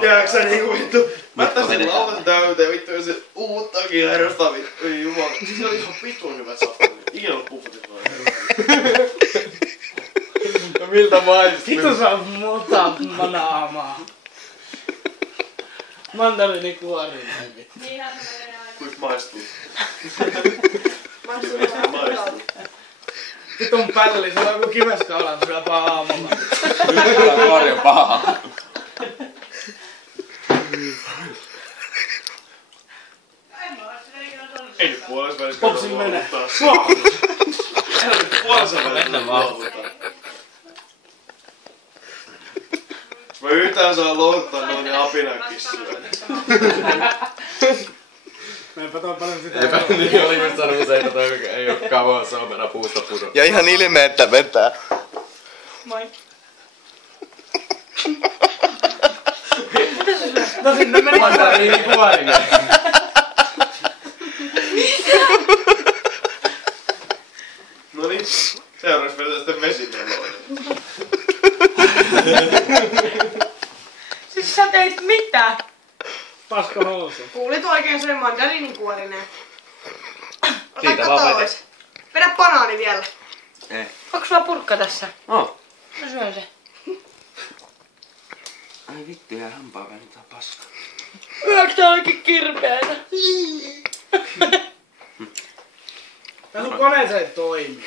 Jääksä niinku vittu? Mä ottaisin lautan täyteen vittu ja se uuttakin herrasta vittu. Ei jumala. Se oli ihan vitun hyvät saftat. Ikinä ollut puffatit vaan. No miltä maistuu? Vittu saa mota naamaa. Mandariini kuorinen vittu. Niinhän se menee aina. Kuinka maistuu? Maistuu. Vitun pälli, se on joku kiveskalan syöpää aamulla. Nyt on paljon pahaa. Ei nyt puolessa välissä Popsin menee. Ei nyt puolessa välissä luovuttaa. Mä yhtään saa luovuttaa noin apinakissuja. Meipä toi paljon sitä. Eipä niin oli just sanonut se, että toi ei oo kauan Suomena puusta pudonnut. Ja ihan ilme, että vetää. Moi. No sinne meni Mandariini kuorinen. Noniin, seuraavaksi vedetään sitten vesimeloa. Siis sä teit mitä? paska housu. Kuulit oikein se mandariinikuorinen. Siitä Ota vaan kato vete. ois. Vedä banaani vielä. Ei. Onko sulla purkka tässä? Oh. Mä syön se. Ai vittu, jää hampaa välittää paskaa. Yöks tää olikin kirpeänä? Ja sun kone se ei toimi.